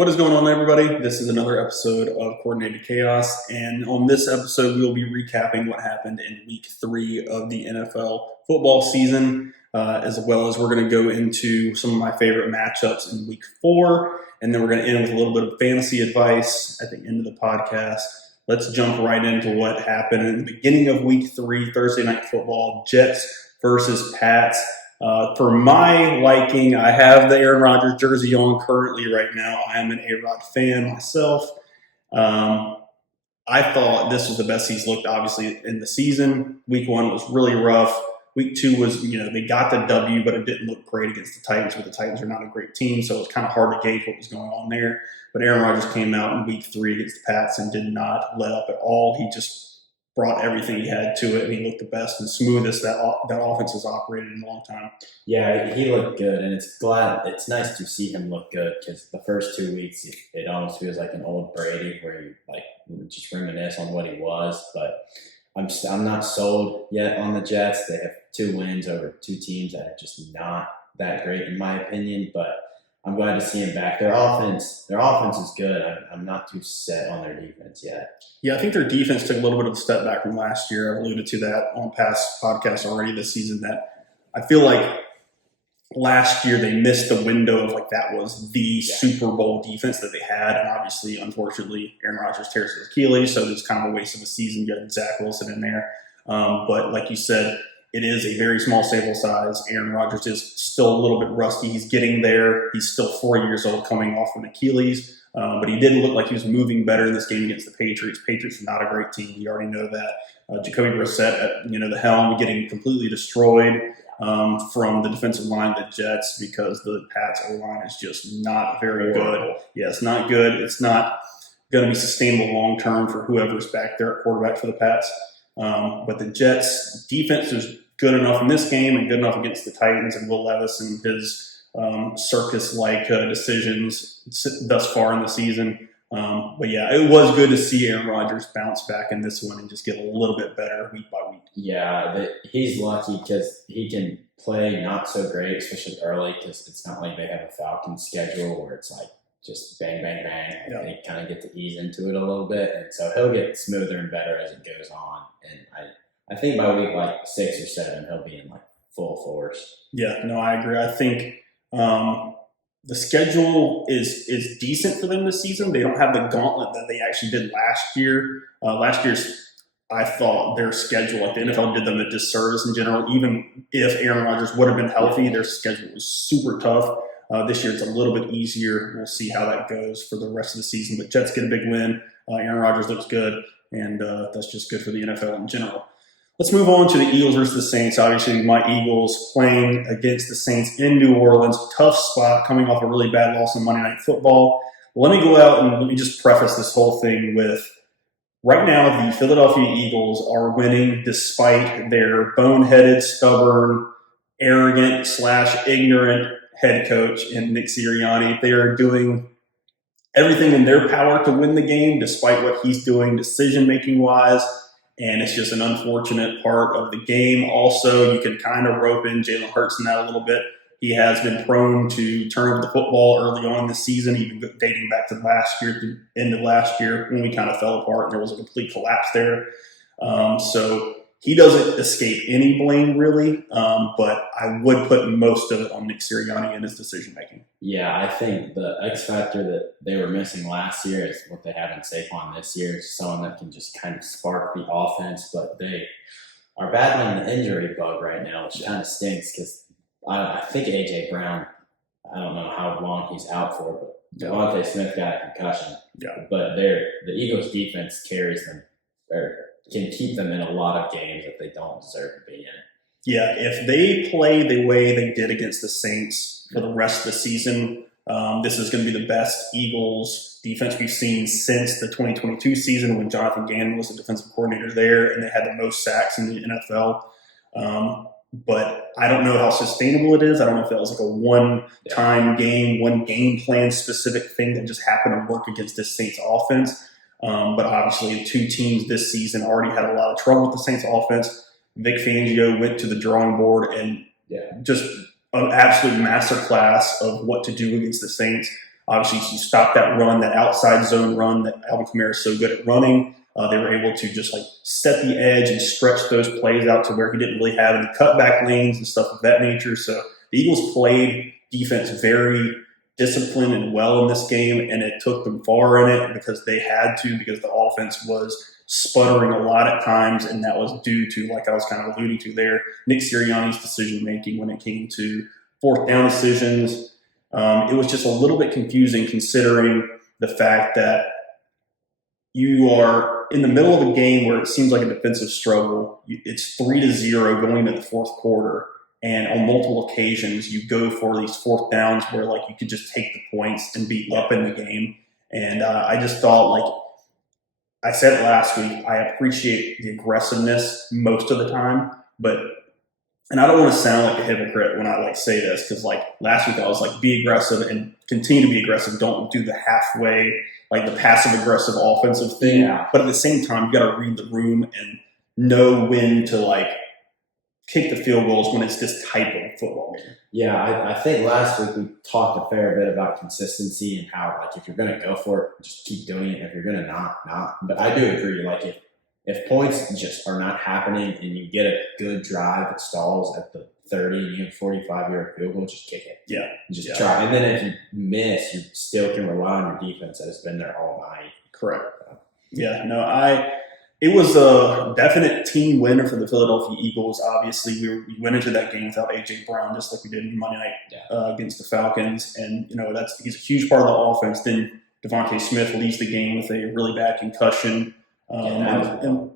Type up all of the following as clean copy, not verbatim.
What is going on, everybody? This is another episode of Coordinated Chaos, and on this episode, we will be recapping what happened in Week 3 of the NFL football season, as well as we're going to go into some of my favorite matchups in Week 4, and then we're going to end with a little bit of fantasy advice at the end of the podcast. Let's jump right into what happened in the beginning of Week 3, Thursday Night Football, Jets versus Pats. For my liking, I have the Aaron Rodgers jersey on currently right now. I am an A-Rod fan myself. I thought this was the best he's looked, obviously, in the season. Week 1 was really rough. Week 2 was, they got the W, but it didn't look great against the Titans, but the Titans are not a great team, so it was kind of hard to gauge what was going on there. But Aaron Rodgers came out in Week 3 against the Pats and did not let up at all. He just brought everything he had to it, and he looked the best and smoothest that offense has operated in a long time. Yeah, he looked good, and it's nice to see him look good because the first 2 weeks it almost feels like an old Brady where you just reminisce on what he was. But I'm not sold yet on the Jets. They have 2 wins over 2 teams that are just not that great in my opinion, but I'm glad to see him back. Their offense is good. I'm not too set on their defense yet. Yeah, I think their defense took a little bit of a step back from last year. I've alluded to that on past podcasts already this season, that I feel like last year they missed the window of that was the Super Bowl defense that they had. And obviously, unfortunately, Aaron Rodgers tears his Achilles, so it's kind of a waste of a season. You had Zach Wilson in there. But like you said, it is a very small sample size. Aaron Rodgers is still a little bit rusty. He's getting there. He's still 4 years old, coming off an Achilles. But he did look like he was moving better in this game against the Patriots. Patriots are not a great team. We already know that. Jacoby Brissett at the helm, getting completely destroyed from the defensive line of the Jets because the Pats O-line is just not very good. Yeah, it's not good. It's not going to be sustainable long term for whoever's back there at quarterback for the Pats. But the Jets defense is good enough in this game and good enough against the Titans and Will Levis and his circus-like decisions thus far in the season. But yeah, it was good to see Aaron Rodgers bounce back in this one and just get a little bit better week by week. Yeah, he's lucky because he can play not so great, especially early, because it's not like they have a Falcons schedule where it's just bang, bang, bang. Yeah. They kind of get to ease into it a little bit, and so he'll get smoother and better as it goes on. And I think by week 6 or 7, he'll be in full force. Yeah, no, I agree. I think the schedule is decent for them this season. They don't have the gauntlet that they actually did last year. Last year's, I thought their schedule, the NFL did them a disservice in general. Even if Aaron Rodgers would have been healthy, their schedule was super tough. This year it's a little bit easier. We'll see how that goes for the rest of the season. But Jets get a big win. Aaron Rodgers looks good, and that's just good for the NFL in general. Let's move on to the Eagles versus the Saints. Obviously, my Eagles playing against the Saints in New Orleans. Tough spot, coming off a really bad loss on Monday Night Football. Let me go out and let me just preface this whole thing with, right now, the Philadelphia Eagles are winning despite their boneheaded, stubborn, arrogant / ignorant head coach in Nick Sirianni. They are doing everything in their power to win the game, despite what he's doing decision-making wise. And it's just an unfortunate part of the game. Also, you can kind of rope in Jalen Hurts in that a little bit. He has been prone to turn over the football early on in the season, even dating back to last year, to the end of last year, when we kind of fell apart and there was a complete collapse there. So he doesn't escape any blame, really, but I would put most of it on Nick Sirianni and his decision-making. Yeah, I think the X factor that they were missing last year is what they have in Saquon this year, someone that can just kind of spark the offense, but they are battling the injury bug right now, which kind of stinks because I think A.J. Brown, I don't know how long he's out for, but Devontae Smith got a concussion. Yeah. But the Eagles' defense carries them, or can keep them in a lot of games that they don't deserve to be in. Yeah, if they play the way they did against the Saints for the rest of the season, this is going to be the best Eagles defense we've seen since the 2022 season when Jonathan Gannon was the defensive coordinator there and they had the most sacks in the NFL. But I don't know how sustainable it is. I don't know if that was a one-time game, one game plan specific thing that just happened to work against this Saints offense. But obviously 2 teams this season already had a lot of trouble with the Saints offense. Vic Fangio went to the drawing board and just an absolute masterclass of what to do against the Saints. Obviously, you stopped that run, that outside zone run that Alvin Kamara is so good at running. They were able to just like set the edge and stretch those plays out to where he didn't really have any cutback lanes and stuff of that nature. So the Eagles played defense very disciplined and well in this game, and it took them far in it because they had to, because the offense was sputtering a lot at times, and that was due to, like I was kind of alluding to there, Nick Sirianni's decision making when it came to fourth down decisions. It was just a little bit confusing considering the fact that you are in the middle of a game where it seems like a defensive struggle. It's 3-0 going into the fourth quarter, and on multiple occasions you go for these fourth downs where like you could just take the points and be up in the game. And I just thought, like I said last week, I appreciate the aggressiveness most of the time, and I don't want to sound like a hypocrite when I like say this, because like last week I was like, be aggressive and continue to be aggressive. Don't do the halfway, like the passive aggressive offensive thing. Yeah. But at the same time, you got to read the room and know when to like kick the field goals when it's this type of football game. Yeah, I think last week we talked a fair bit about consistency and how, like, if you're going to go for it, just keep doing it. If you're going to not. But I do agree, like, if points just are not happening and you get a good drive that stalls at the 30 and you have 45-yard field goal, just kick it. Yeah. Just try. And then if you miss, you still can rely on your defense that has been there all night. Correct. Yeah, no, it was a definite team winner for the Philadelphia Eagles. Obviously, we went into that game without A.J. Brown, just like we did Monday night against the Falcons. And, he's a huge part of the offense. Then Devontae Smith leads the game with a really bad concussion. Ugly.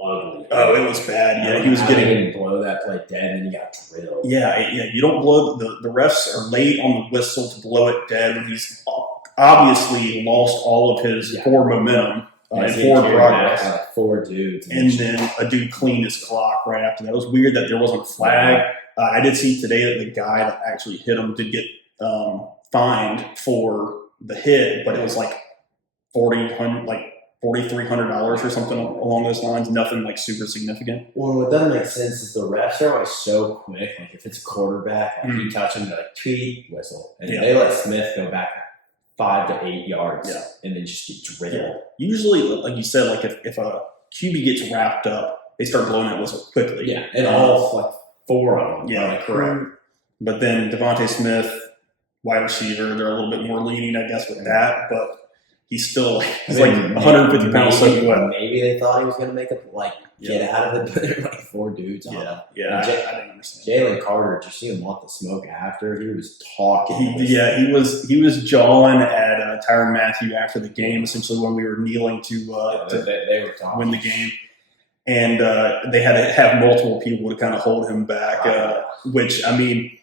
Oh, it was bad. Yeah, he was He getting didn't blow that play dead, and then he got drilled. Yeah. You don't blow the refs are late on the whistle to blow it dead when he's obviously lost all of his forward momentum and forward progress. 4 dudes, And then a dude cleaned his clock right after that. It was weird that there wasn't a flag. I did see today that the guy that actually hit him did get fined for the hit, but it was like $4,300 or something along those lines. Nothing like super significant. Well, what doesn't make sense is the refs are always so quick. Like if it's a quarterback, like you touch him, they're like tweet, whistle, and they let Smith go back 5 to 8 yards, and then just get drilled. Yeah. Usually, like you said, like if a QB gets wrapped up, they start blowing that whistle quickly. Yeah, and all like 4 of them. Yeah, correct. But then Devontae Smith, wide receiver, they're a little bit more lenient, I guess, with that. But he's still he's like 150 pounds soaking wet. Maybe they thought he was going to make it get out of it, but there were like 4 dudes on him. Yeah, I didn't understand. Jalen Carter, did you see him want the smoke after? He was talking. He was jawing at Tyrann Mathieu after the game, essentially when we were kneeling to they were talking. win the game. And they had to have multiple people to kind of hold him back, which, I mean,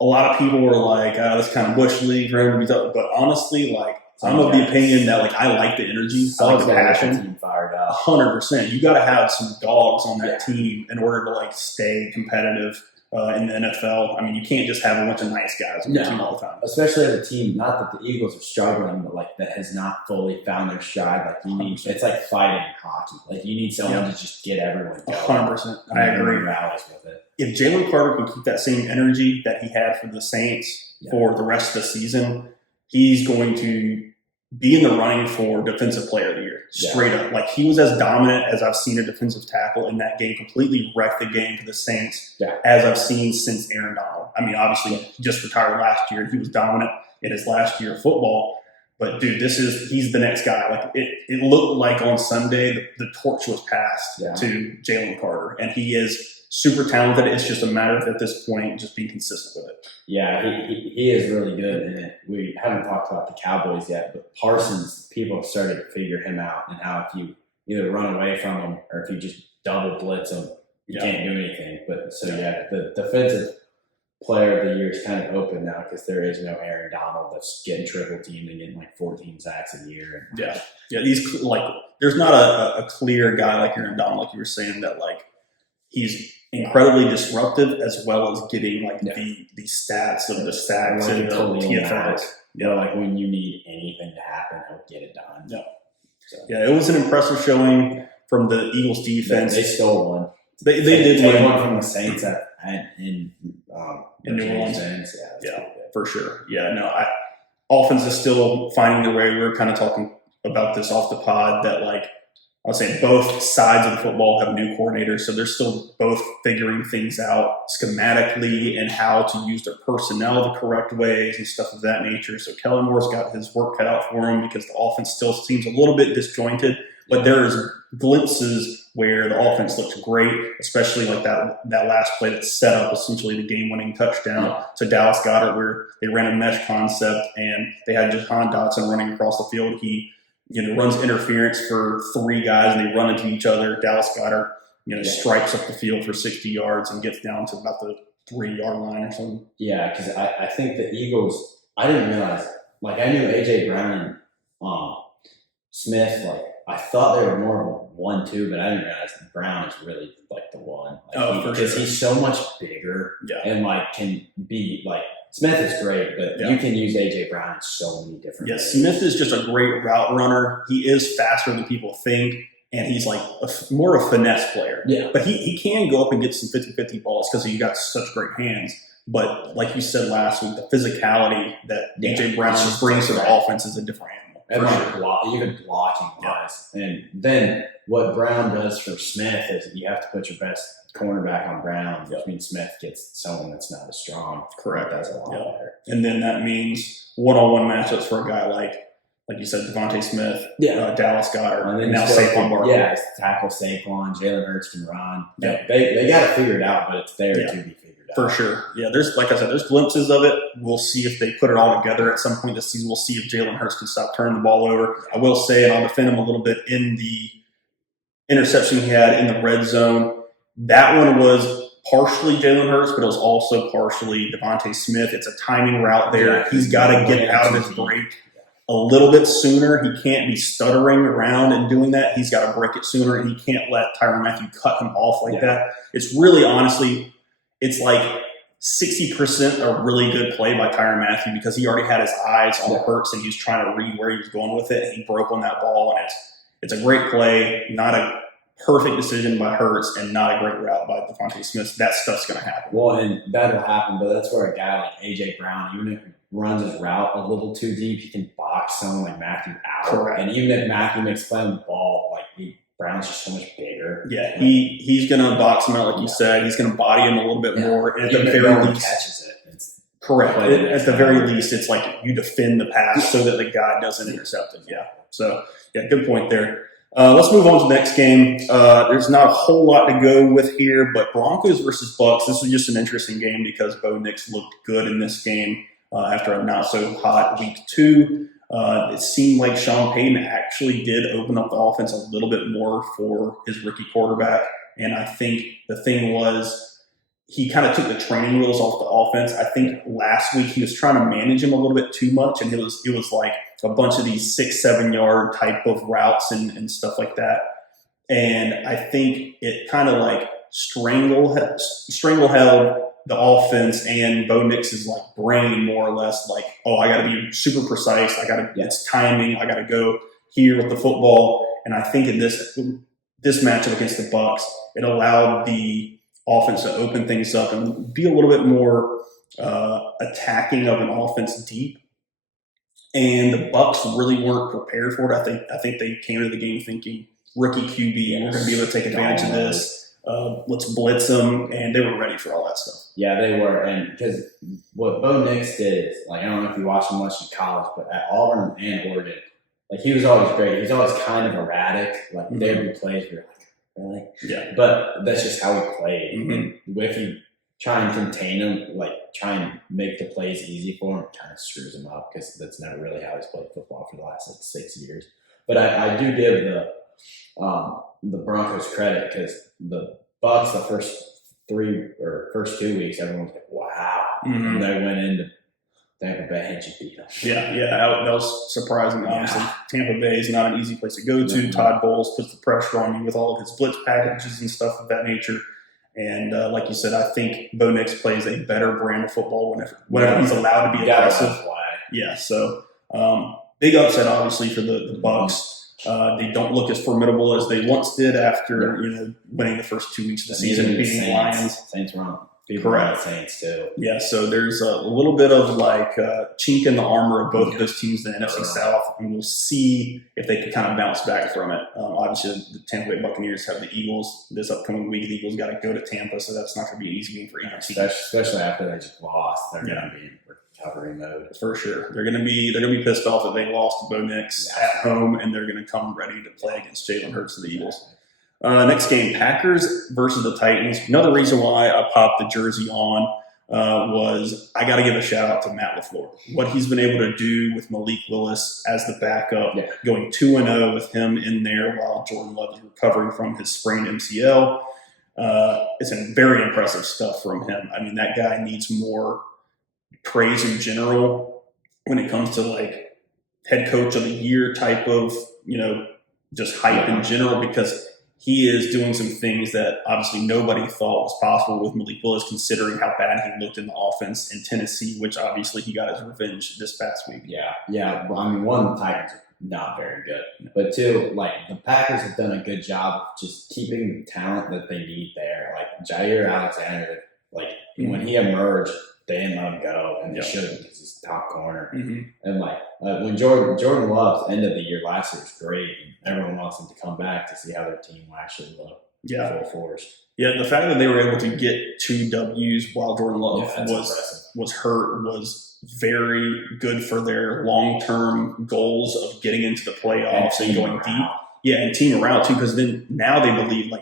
a lot of people were like, this kind of bush league for him to be tough. But honestly, like, I'm of the opinion that, like, I like the energy, I like the passion. 100%. You got to have some dogs on that team in order to, like, stay competitive in the NFL. I mean, you can't just have a bunch of nice guys on the team all the time. Especially as a team, not that the Eagles are struggling, but, like, that has not fully found their stride. Like, you need, it's like fighting in hockey. Like, you need someone to just get everyone going. 100%. I agree. Rallies with it. If Jalen Carter can keep that same energy that he had for the Saints for the rest of the season, he's going to be in the running for Defensive Player of the Year, straight up. Like, he was as dominant as I've seen a defensive tackle in that game, completely wrecked the game for the Saints, as I've seen since Aaron Donald. I mean, obviously, he just retired last year. He was dominant in his last year of football. But, dude, he's the next guy. Like, it looked like on Sunday the torch was passed to Jalen Carter, and he is super talented. It's just a matter of, at this point, just being consistent with it. Yeah, he is really good in it. We haven't talked about the Cowboys yet, but Parsons, people have started to figure him out, and how if you either run away from him or if you just double blitz him, you can't do anything. But the defensive player of the year is kind of open now because there is no Aaron Donald that's getting triple teamed and getting like 14 sacks a year. These, like, there's not a clear guy like Aaron Donald, like you were saying, that like he's incredibly disruptive as well as getting like the stats of the sacks and the TFLs. Like when you need anything to happen, he'll get it done. It was an impressive showing from the Eagles defense. They stole one. They did take win one from the Saints in New Orleans. Yeah, for sure. offense is still finding their way. We were kind of talking about this off the pod that, like, I would say both sides of the football have new coordinators, so they're still both figuring things out schematically and how to use their personnel the correct ways and stuff of that nature. So Kellen Moore's got his work cut out for him because the offense still seems a little bit disjointed, but there is glimpses where the offense looks great, especially like that last play that set up essentially the game-winning touchdown to Dallas Goedert, where they ran a mesh concept and they had Jahan Dotson running across the field. He runs interference for 3 guys and they run into each other. Dallas Goedert, stripes up the field for 60 yards and gets down to about the 3-yard line or something. Yeah, because I think the Eagles, I didn't realize, like I knew A.J. Brown and Smith, like I thought they were more of a 1-2, but I didn't realize Brown is really like the 1. Like, because he's so much bigger and like can be like, Smith is great, but you can use A.J. Brown in so many different ways. Smith is just a great route runner. He is faster than people think, and he's like more of a finesse player. Yeah. But he can go up and get some 50-50 balls because he got such great hands. But like you said last week, the physicality that A.J. Brown brings to the offense is a different animal. And even blocking wise. And then what Brown does for Smith is you have to put your best cornerback on Brown, which means Smith gets someone that's not as strong. Correct. That's a lot better. And then that means one-on-one matchups for a guy like you said, Devontae Smith, Dallas Goedert, and now Saquon Barkley. Yeah, tackle Saquon, Jalen Hurts can run. Yeah, they got to figure it out, but it's there to be figured out. For sure. Yeah, there's, like I said, there's glimpses of it. We'll see if they put it all together at some point this season. We'll see if Jalen Hurts can stop turning the ball over. I will say, and I'll defend him a little bit, in the interception he had in the red zone, that one was partially Jalen Hurts, but it was also partially Devontae Smith. It's a timing route there. Yeah, he's got to get out of his break a little bit sooner. He can't be stuttering around and doing that. He's got to break it sooner, and he can't let Tyrann Mathieu cut him off like that. It's really, honestly, it's like 60% a really good play by Tyrann Mathieu because he already had his eyes on Hurts, and he was trying to read where he was going with it, and he broke on that ball, and it's a great play, not a perfect decision by Hurts, and not a great route by Devontae Smith. That stuff's going to happen. Well, and that'll happen, but that's where a guy like A.J. Brown, even if he runs his route a little too deep, he can box someone like Mathieu out. Correct. And even if Mathieu makes play on the ball, like Brown's just so much bigger. Yeah, he's going to box him out, like you said. He's going to body him a little bit more. And at the very least, catches it. Correct. At the very least, it's like you defend the pass so that the guy doesn't intercept it. Yeah. So, good point there. Let's move on to the next game. There's not a whole lot to go with here, but Broncos versus Bucks. This was just an interesting game because Bo Nix looked good in this game after a not so hot week 2. It seemed like Sean Payton actually did open up the offense a little bit more for his rookie quarterback, and I think the thing was he kind of took the training wheels off the offense. I think last week he was trying to manage him a little bit too much, and it was like a bunch of these 6-7 yard type of routes and stuff like that. And I think it kind of like strangleheld the offense and Bo Nix's like brain more or less. Like, oh, I got to be super precise. It's timing. I got to go here with the football. And I think in this matchup against the Bucks, it allowed the offense to open things up and be a little bit more attacking of an offense deep. And the Bucks really weren't prepared for it. I think they came to the game thinking rookie QB, and we're going to be able to take advantage of this. Let's blitz them, and they were ready for all that stuff. Yeah, they were, and because what Bo Nix did is, like, I don't know if you watched him much in college, but at Auburn and Oregon, like, he was always great. He was always kind of erratic. Like, there would be plays where you're like, really? Yeah. But that's just how he played. Mm-hmm. And if you try and contain him, like, try and make the plays easy for him, it kind of screws him up because that's never really how he's played football for the last, like, 6 years. But I do give the Broncos credit because the Bucks, the first 2 weeks, everyone was like, wow. Mm-hmm. And they went into Tampa Bay and you beat them. Yeah, that was surprising. Obviously, Tampa Bay is not an easy place to go to. Mm-hmm. Todd Bowles puts the pressure on you with all of his blitz packages and stuff of that nature. And like you said, I think Bo Nix plays a better brand of football whenever he's allowed to be aggressive. Yeah, so big upset, obviously, for the Bucks. They don't look as formidable as they once did after winning the first 2 weeks of the season and beating the Lions. Saints were on people on the Correct. Saints too. Yeah, so there's a little bit of like chink in the armor of both of those teams in the NFC South, and we'll see if they can kind of bounce back from it. Obviously, the Tampa Bay Buccaneers have the Eagles this upcoming week. The Eagles got to go to Tampa, so that's not going to be an easy game for either team. Especially after they just lost, they're going to be in recovery mode For sure, they're going to be pissed off that they lost to Bo Nix at home, and they're going to come ready to play against Jalen Hurts of the Eagles. Next game, Packers versus the Titans. Another reason why I popped the jersey on was I got to give a shout out to Matt LaFleur. What he's been able to do with Malik Willis as the backup, going 2-0 with him in there while Jordan Love is recovering from his sprained MCL. It's very impressive stuff from him. I mean, that guy needs more praise in general when it comes to like head coach of the year type of, just hype in general, because he is doing some things that obviously nobody thought was possible with Malik Willis, considering how bad he looked in the offense in Tennessee, which obviously he got his revenge this past week. Yeah. Well, I mean, one, the Titans are not very good, but two, like the Packers have done a good job of just keeping the talent that they need there. Like Jair Alexander, like when he emerged, they didn't let him go, and they shouldn't because he's top corner. Mm-hmm. And like when Jordan Love's end of the year last year was great, and everyone wants him to come back to see how their team will actually look. Full force. Yeah, the fact that they were able to get 2 W's while Jordan Love was hurt was very good for their long-term goals of getting into the playoffs and going deep. Yeah, and team around too, because then now they believe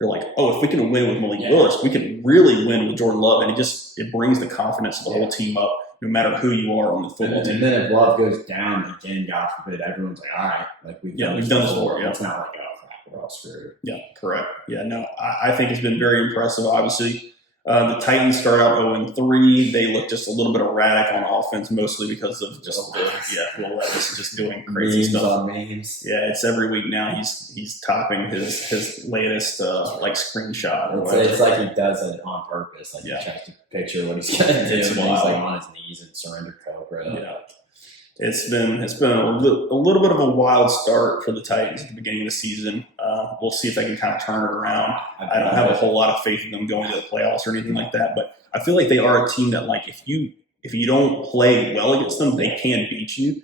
they're like, oh, if we can win with Malik Willis, we can really win with Jordan Love, and it brings the confidence of the whole team up, no matter who you are on the football team. And then if Love goes down again, God forbid, everyone's like, all right, like we've done this before. It's not like, oh crap, we're all screwed. Yeah, correct. Yeah, no, I think it's been very impressive. Obviously, the Titans start out 0-3. They look just a little bit erratic on offense, mostly because of just Will Levis just doing crazy memes stuff. On memes. Yeah, it's every week now. He's topping his latest screenshot. It's like he does it on purpose. Like he tries to picture what he's gonna do. He's like on his knees and surrender cobra. Yeah. It's been a little bit of a wild start for the Titans at the beginning of the season. We'll see if they can kind of turn it around. I don't have a whole lot of faith in them going to the playoffs or anything like that, but I feel like they are a team that, like, if you don't play well against them, they can beat you,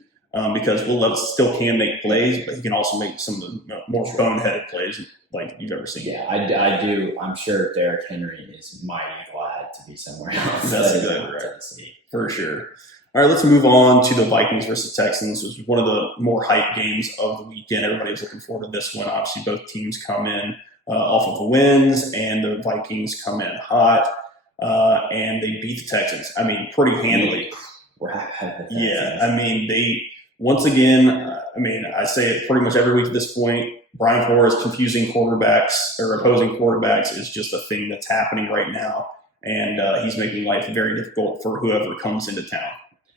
because Will Levis still can make plays, but he can also make some of the more boneheaded plays like you've ever seen. Yeah, I do. I'm sure Derrick Henry is mighty glad to be somewhere else. That's exactly right. Tennessee. For sure. All right, let's move on to the Vikings versus Texans, which was one of the more hype games of the weekend. Everybody was looking forward to this one. Obviously, both teams come in off of the wins, and the Vikings come in hot, and they beat the Texans. I mean, pretty handily. Yeah, I mean, once again, I say it pretty much every week at this point, Brian Flores confusing quarterbacks or opposing quarterbacks is just a thing that's happening right now, and he's making life very difficult for whoever comes into town.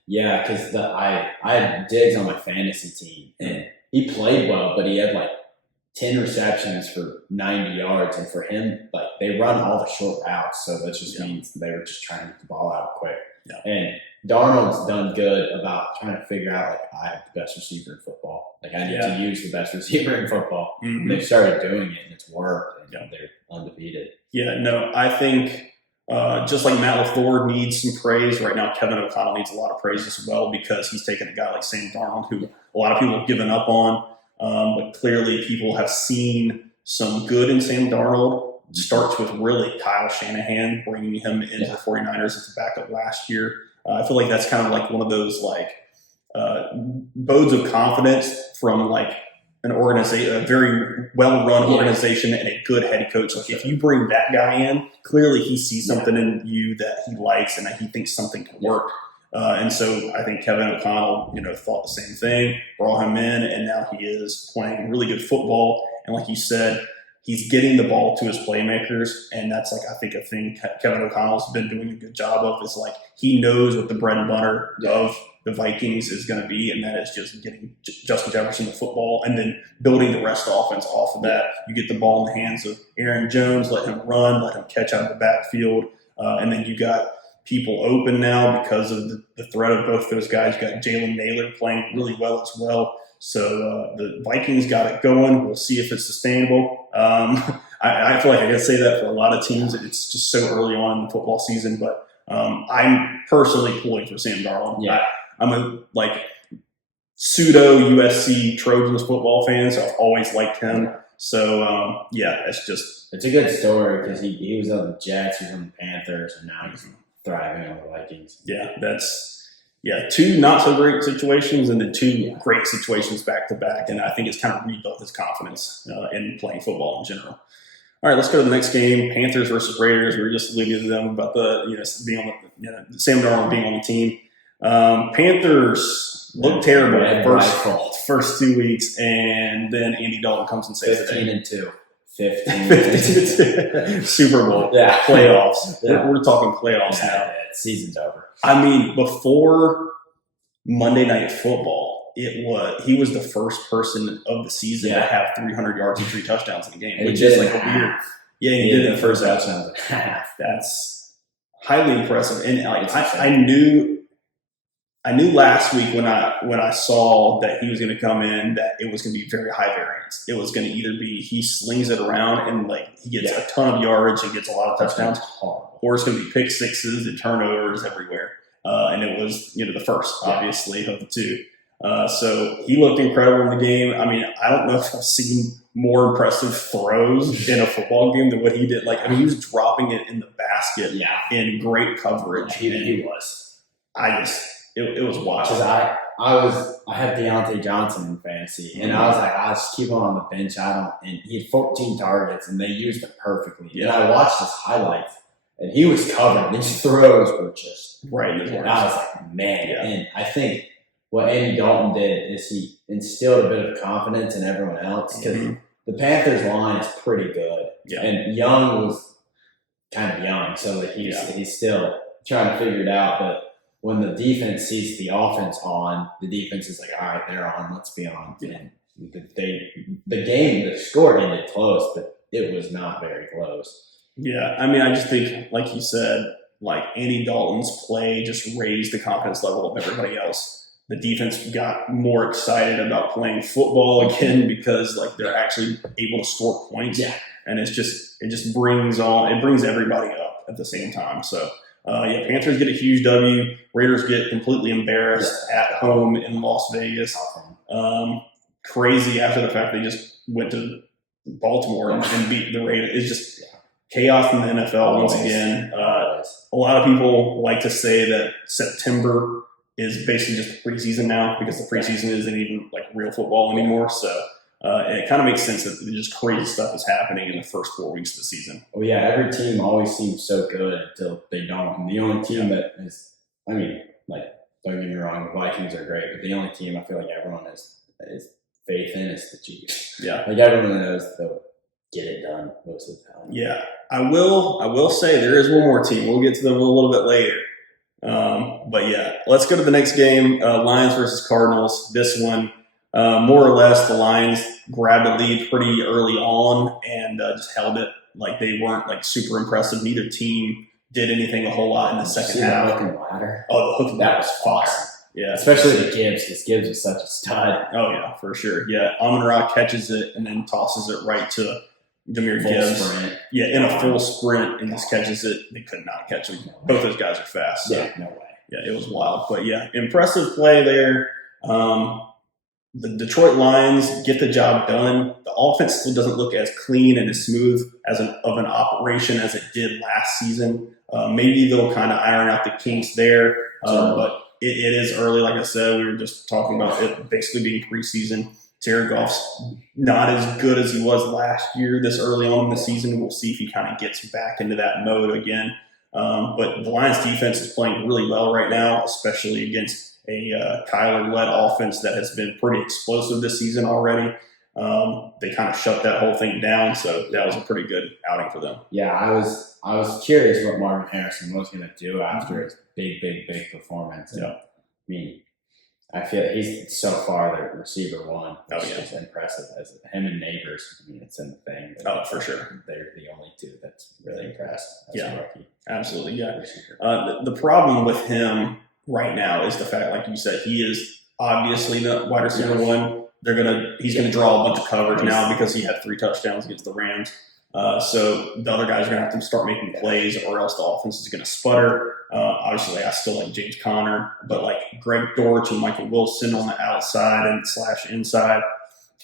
Yeah, because I had Diggs on my fantasy team, and he played well, but he had like 10 receptions for 90 yards, and for him, like they run all the short routes, so that just means they were just trying to get the ball out quick. Yeah. And Darnold's done good about trying to figure out, like, I have the best receiver in football. Like, I need to use the best receiver in football. Mm-hmm. And they've started doing it, and it's worked, and they're undefeated. Yeah, no, I think just like Matt LaFleur needs some praise right now, Kevin O'Connell needs a lot of praise as well, because he's taken a guy like Sam Darnold, who a lot of people have given up on, but clearly people have seen some good in Sam Darnold. Starts with really Kyle Shanahan bringing him into the 49ers as a backup last year. I feel like that's kind of like one of those bodes of confidence from like an organization, a very well-run organization, and a good head coach. Like if you bring that guy in, clearly he sees something in you that he likes and that he thinks something can work. And so I think Kevin O'Connell, thought the same thing, brought him in, and now he is playing really good football. And like you said, he's getting the ball to his playmakers, and that's I think a thing Kevin O'Connell's been doing a good job of. Is he knows what the bread and butter of the Vikings is going to be, and that is just getting Justin Jefferson the football and then building the rest of the offense off of that. You get the ball in the hands of Aaron Jones, let him run, let him catch out of the backfield, and then you got people open now because of the threat of both those guys. You got Jalen Naylor playing really well as well. So the Vikings got it going. We'll see if it's sustainable. I I feel like I got to say that for a lot of teams. It's just so early on in the football season, but I'm personally pulling for Sam Darnold. Yeah. I'm a pseudo USC Trojans football fan, so I've always liked him. So it's a good story because he was on the Jets, he was on the Panthers, and now he's thriving on the Vikings. Yeah, two not so great situations and then two great situations back to back, and I think it's kind of rebuilt his confidence in playing football in general. All right, let's go to the next game: Panthers versus Raiders. We were just alluding to them about being on Sam Darnold being on the team. Panthers look terrible first 2 weeks, and then Andy Dalton comes and saves the day. 15-2. Super Bowl. Yeah. Playoffs. Yeah. We're talking playoffs now. Yeah, season's over. I mean, before Monday Night Football, he was the first person of the season to have 300 yards and 3 touchdowns in the game, which is like a weird. Yeah, he did it in the first half. That's highly impressive. And I knew last week when I saw that he was going to come in that it was going to be very high variance. It was going to either be he slings it around and he gets a ton of yardage and gets a lot of touchdowns, or it's going to be pick sixes and turnovers everywhere. And it was the first, obviously, of the two. So he looked incredible in the game. I mean, I don't know if I've seen more impressive throws in a football game than what he did. He was dropping it in the basket in great coverage. Yeah, he was. It was wild. Because I had Deontay Johnson in fantasy, and I was like, I'll just keep him on the bench. And he had 14 targets, and they used him perfectly. Yeah. And I watched his highlights, and he was covered. These throws were just right. And I was like, man. Yeah. And I think what Andy Dalton did is he instilled a bit of confidence in everyone else because the Panthers line is pretty good, and Young was kind of young, so he's still trying to figure it out, but. When the defense sees the offense on, the defense is like, all right, they're on, let's be on. And the score ended close, but it was not very close. Yeah, I mean, I just think, like you said, Andy Dalton's play just raised the confidence level of everybody else. The defense got more excited about playing football again because they're actually able to score points. Yeah. And it just brings everybody up at the same time. So. Panthers get a huge W. Raiders get completely embarrassed at home in Las Vegas. Crazy after the fact they just went to Baltimore and beat the Raiders. It's just chaos in the NFL once again. A lot of people like to say that September is basically just the preseason now because the preseason isn't even real football anymore. So it kind of makes sense that just crazy stuff is happening in the first 4 weeks of the season. Oh yeah, every team always seems so good until they don't. And the only team that is, don't get me wrong, the Vikings are great, but the only team I feel like everyone has faith in is the Chiefs. Yeah, everyone knows they'll get it done most of the time. Yeah, I will say there is one more team. We'll get to them a little bit later. But let's go to the next game: Lions versus Cardinals. This one. More or less, the Lions grabbed a lead pretty early on and just held it. They weren't super impressive. Neither team did anything a whole lot in the second half. The hook and ladder. Oh, the hook and that was fire. Yeah, especially the Gibbs, because Gibbs is such a stud. Oh yeah, for sure. Yeah, Amon-Ra catches it and then tosses it right to Jahmyr Gibbs. Sprint. Yeah, in a full sprint and just catches it. They could not catch him. Both those guys are fast. So, no way. Yeah, it was wild. But impressive play there. The Detroit Lions get the job done. The offense still doesn't look as clean and as smooth of an operation as it did last season. Maybe they'll kind of iron out the kinks there, but it is early. Like I said, we were just talking about it basically being preseason. Jared Goff's not as good as he was last year this early on in the season. We'll see if he kind of gets back into that mode again. But the Lions defense is playing really well right now, especially against a Kyler-led offense that has been pretty explosive this season already. They kind of shut that whole thing down, so that was a pretty good outing for them. Yeah, I was curious what Marvin Harrison was going to do after his big performance. Yeah. I mean, I feel he's so far the receiver one, which is impressive. As him and Neighbors, I mean, it's in the thing. For sure. They're the only two that's really impressed. As a rookie. Absolutely, yeah. The problem with him right now is the fact, like you said, he is obviously the wide receiver one. He's gonna draw a bunch of coverage now because he had 3 touchdowns against the Rams. So the other guys are going to have to start making plays, or else the offense is going to sputter. Obviously, I still like James Conner, but like Greg Dortch and Michael Wilson on the outside and / inside.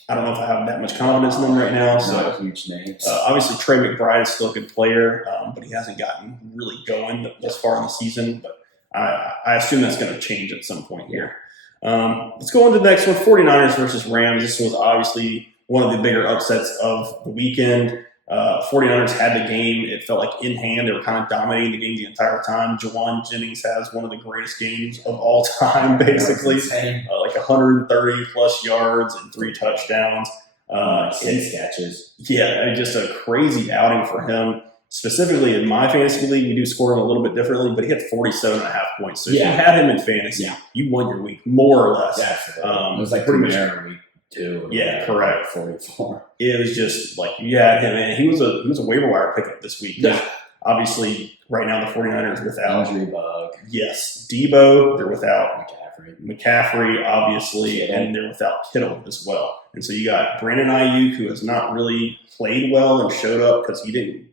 I don't know if I have that much confidence in them right now. So Not huge names. obviously, Trey McBride is still a good player, but he hasn't gotten really going thus far in the season. But I assume that's going to change at some point here. Let's go on to the next one, 49ers versus Rams. This was obviously one of the bigger upsets of the weekend. 49ers had the game. It felt like in hand. They were kind of dominating the game the entire time. Jawan Jennings has one of the greatest games of all time, basically. Like 130 plus yards and 3 touchdowns. 6 catches. Yeah, and just a crazy outing for him. Specifically in my fantasy league, we do score him a little bit differently, but he had 47.5 points. So if you had him in fantasy, you won your week, more or less. It was like pretty much week 2. Yeah, correct. 44. It was just like you had him, and he was a waiver wire pickup this week. Yeah. Obviously, right now the 49ers without injury bug. Yes, Debo. They're without McCaffrey, obviously, and they're without Kittle as well. And so you got Brandon Ayuk, who has not really played well and showed up because he didn't.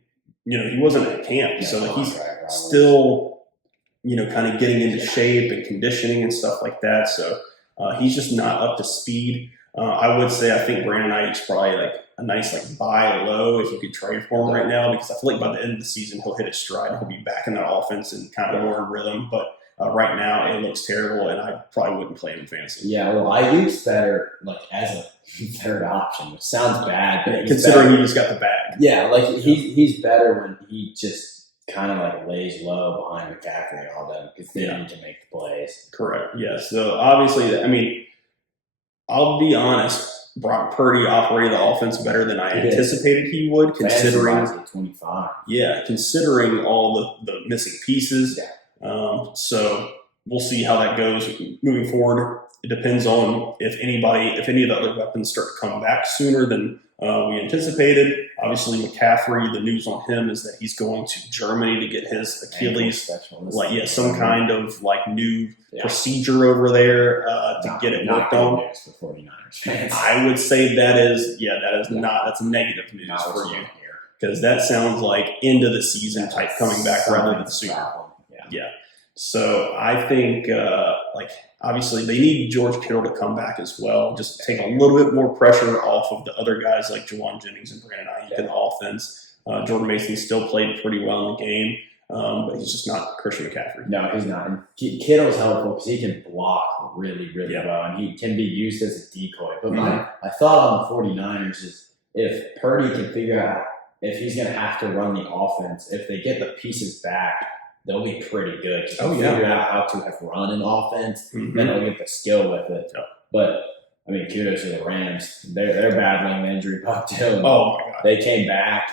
He wasn't at camp, so like he's still, kind of getting into shape and conditioning and stuff like that. So he's just not up to speed. I would say I think Brandon Ayuk's probably like a nice like buy low if you could trade for him right now, because I feel like by the end of the season he'll hit his stride and he'll be back in that offense and kind of more in rhythm. But right now it looks terrible, and I probably wouldn't play him in fantasy. Yeah, well, Ayuk's better like as a third option, which sounds bad, but considering he just got the bag. Yeah, like he's better when he just kind of like lays low behind McCaffrey and all them, because they need to make the plays. Correct. Yeah. So obviously, I mean, I'll be honest. Brock Purdy operated the offense better than I anticipated he would, considering 25. Yeah, considering all the missing pieces. Yeah. So we'll see how that goes moving forward. It depends on if any of the other weapons start to come back sooner than we anticipated. Obviously, McCaffrey, the news on him is that he's going to Germany to get his Achilles, some kind of like new procedure over there to get it worked on. News for 49ers fans. I would say that's negative news for you, because that sounds like end of the season type coming back rather than sooner. Yeah. So I think obviously they need George Kittle to come back as well, just take a little bit more pressure off of the other guys like Jawan Jennings and Brandon Ayuk in the offense. Jordan Mason still played pretty well in the game, but he's just not Christian McCaffrey. No, he's not. And Kittle's helpful because he can block really, really well, and he can be used as a decoy. But my thought on the 49ers is if Purdy can figure out if he's going to have to run the offense, if they get the pieces back, they'll be pretty good. Figure out how to have run an offense, then they'll get the skill with it. Yep. But I mean, kudos to the Rams. They're battling the injury bug too. Oh my God! They came back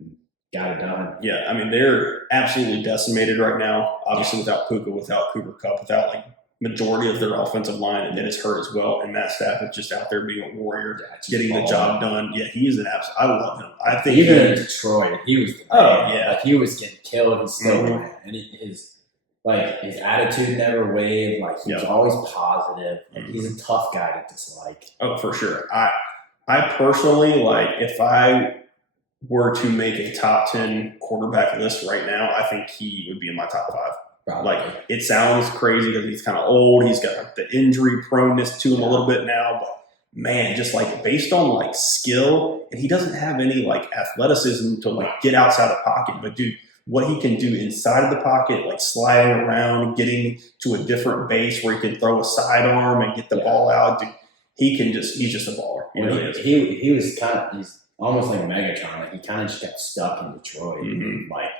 and got it done. Yeah, I mean they're absolutely decimated right now. Obviously, without Puka, without Cooper Kupp, without like majority of their offensive line, and then it's hurt as well. And Matt Stafford is just out there being a warrior, getting the job done. Yeah, he is an absolute. I love him. I think even in Detroit, he was the man. Like he was getting killed. He's still man. And his attitude never wavered. Like he was always positive. And he's a tough guy to dislike. Oh, for sure. I personally if I were to make a top 10 quarterback list right now, I think he would be in my top 5. Probably. Like it sounds crazy because he's kind of old. He's got like the injury proneness to him a little bit now, but man, just like based on like skill, and he doesn't have any like athleticism to like get outside the pocket. But dude, what he can do inside of the pocket, like sliding around, getting to a different base where he can throw a sidearm and get the ball out, dude, he's just a baller. He really is. He's almost like Megatron. Like he kind of just got stuck in Detroit. Like.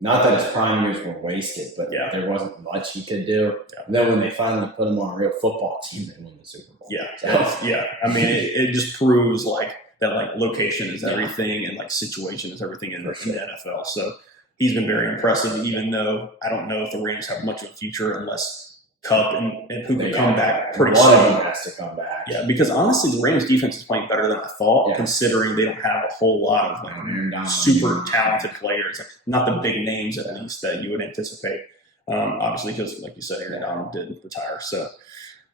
Not that his prime years were wasted, but there wasn't much he could do. Yeah. And then when they finally put him on a real football team, they won the Super Bowl. Yeah. I mean, it just proves like that. Like location is everything, and like situation is everything in the NFL. So he's been very impressive. Even though I don't know if the Rams have much of a future unless Kupp and Puka come back pretty soon. One of them has to come back. Yeah, because honestly, the Rams defense is playing better than I thought, considering they don't have a whole lot of like super talented players, not the big names at least that you would anticipate. Obviously, because like you said, Aaron Donald did retire. So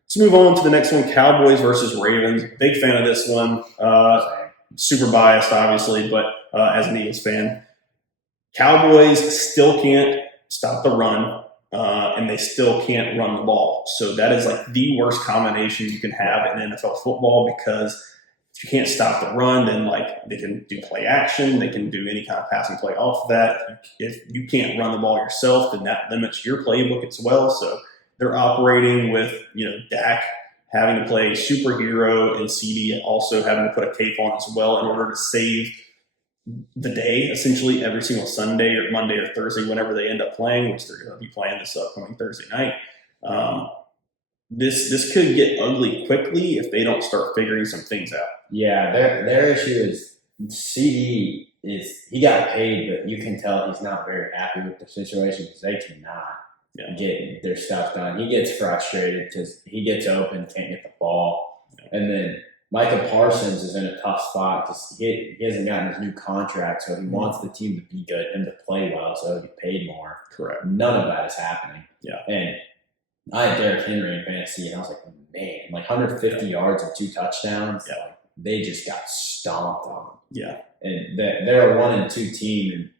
let's move on to the next one: Cowboys versus Ravens. Big fan of this one. super biased, obviously, but as an Eagles fan, Cowboys still can't stop the run, and they still can't run the ball. So that is like the worst combination you can have in NFL football, because if you can't stop the run, then like they can do play action, they can do any kind of passing play off of that. If you can't run the ball yourself, then that limits your playbook as well. So they're operating with, Dak having to play superhero and CD also having to put a cape on as well in order to save the day, essentially every single Sunday or Monday or Thursday, whenever they end up playing, which they're going to be playing this upcoming Thursday night. This could get ugly quickly if they don't start figuring some things out. Yeah, their issue is CD he got paid, but you can tell he's not very happy with the situation because they cannot get their stuff done. He gets frustrated because he gets open, can't get the ball, and then Micah Parsons is in a tough spot because he hasn't gotten his new contract, so he wants the team to be good and to play well, so he'll be paid more. Correct. None of that is happening. Yeah. And I had Derrick Henry in fantasy, and I was like, man, like 150 yards and 2 touchdowns. Yeah. Like, they just got stomped on. Yeah. And they're a 1-2 team, and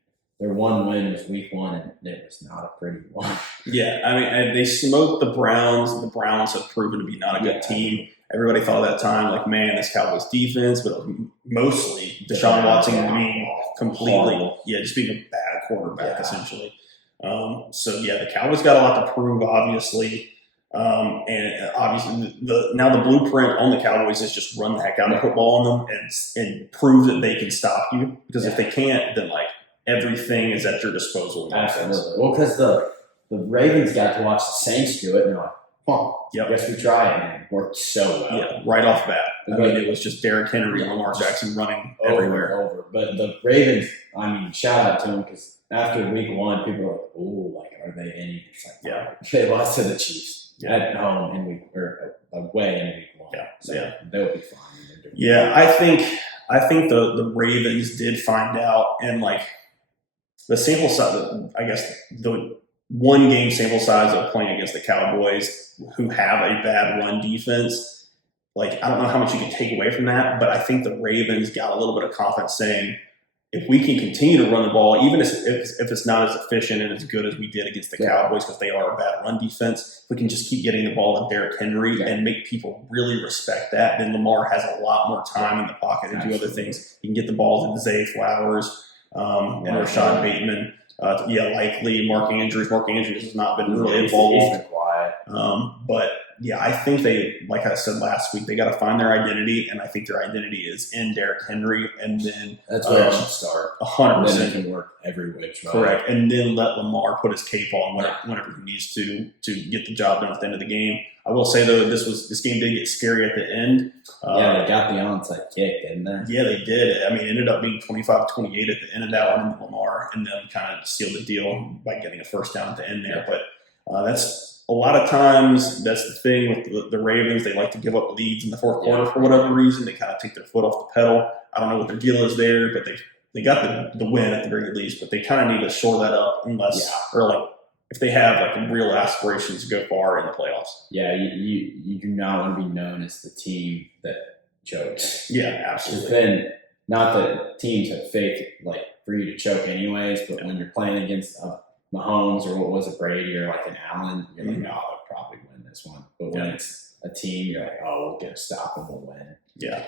their one win was week 1, and it was not a pretty one. Yeah, I mean, they smoked the Browns. The Browns have proven to be not a good team. Everybody thought at that time, like, man, this Cowboys defense, but mostly Deshaun Watson being completely, just being a bad quarterback, essentially. So, the Cowboys got a lot to prove, obviously. And obviously, now the blueprint on the Cowboys is just run the heck out of football on them and prove that they can stop you. Because if they can't, then, like, everything is at your disposal. Absolutely. Well, because the Ravens got to watch the Saints do it, and they're like, guess we try it, and it worked so well. Yeah, right off bat. I mean, it was just Derrick Henry and Lamar Jackson running everywhere. Over. But the Ravens, I mean, shout out to them, because after week 1, people were like, "Oh, like, are they any?" It's like, they lost to the Chiefs at home in away in week 1. So they'll be fine. I think the Ravens did find out, and like the sample size, I guess the one game sample size of playing against the Cowboys, who have a bad run defense. Like, I don't know how much you can take away from that, but I think the Ravens got a little bit of confidence saying, if we can continue to run the ball, even if it's not as efficient and as good as we did against the Cowboys, because they are a bad run defense, if we can just keep getting the ball to Derrick Henry and make people really respect that, then Lamar has a lot more time in the pocket to do other things. You can get the ball to Zay Flowers and Rashad Bateman. Likely Mark Andrews. Mark Andrews has not been really involved. He's been quiet. But I think they, like I said last week, they got to find their identity, and I think their identity is in Derrick Henry, and then that's where it should start. 100%. Then it can work every which way. Correct, and then let Lamar put his cape on whenever he needs to get the job done at the end of the game. I will say though, this game did get scary at the end. They got the onside kick, didn't they? Yeah, they did. I mean, it ended up being 25-28 at the end of that one, and Lamar and them kind of sealed the deal by getting a first down at the end there. But that's a lot of times, that's the thing with the Ravens. They like to give up leads in the fourth quarter for whatever reason. They kind of take their foot off the pedal. I don't know what their deal is there, but they got the win at the very least. But they kind of need to shore that up if they have like real aspirations to go far in the playoffs. Yeah, you do not want to be known as the team that chokes. Yeah, absolutely. Then, not that teams have faked like for you to choke anyways, but when you're playing against Mahomes or what was it, Brady or like an Allen, you're like, they'll probably win this one. But when it's a team, you're like, we'll get a stop and we'll win. Yeah.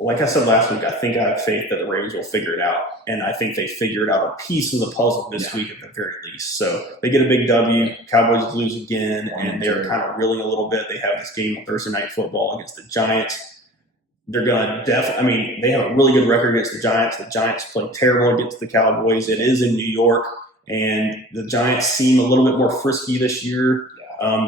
Like I said last week, I think I have faith that the Ravens will figure it out. And I think they figured out a piece of the puzzle this week at the very least. So they get a big W. Cowboys lose again, and they're kind of reeling a little bit. They have this game on Thursday Night Football against the Giants. They're going to they have a really good record against the Giants. The Giants play terrible against the Cowboys. It is in New York, and the Giants seem a little bit more frisky this year.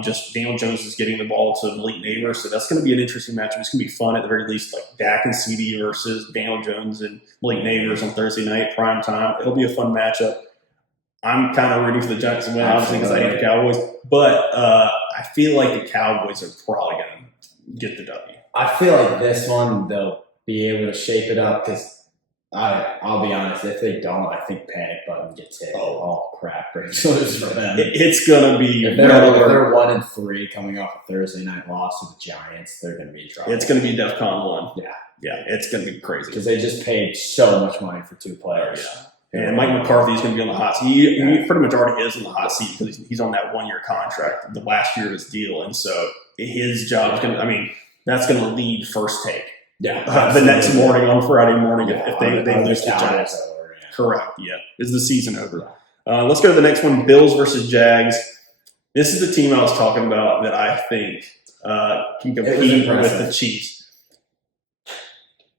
Just Daniel Jones is getting the ball to Malik Neighbors, so that's going to be an interesting matchup. It's going to be fun at the very least, like Dak and CD versus Daniel Jones and Malik Neighbors on Thursday night, prime time. It'll be a fun matchup. I'm kind of rooting for the Giants to win, obviously, because I hate the Cowboys. But I feel like the Cowboys are probably going to get the W. I feel like this one, they'll be able to shape it up because I'll be honest, if they don't, I think panic button gets hit. Oh crap, breaks loose for them. It's going to be... If they're 1-3 coming off a Thursday night loss to the Giants, they're going to be in trouble. It's going to be DEFCON 1. Yeah, it's going to be crazy. because they just paid so much money for 2 players. Yeah. And Mike McCarthy is going to be on the hot seat. He pretty much already is on the hot seat because he's on that 1-year contract, the last year of his deal. And so his job is going to, I mean, that's going to lead First Take. Yeah, The next morning on Friday morning, Yeah, if they lose the Giants. over, yeah. Correct. Yeah. Is the season over? Let's go to the next one. Bills versus Jags. This is the team I was talking about that I think can compete with the Chiefs.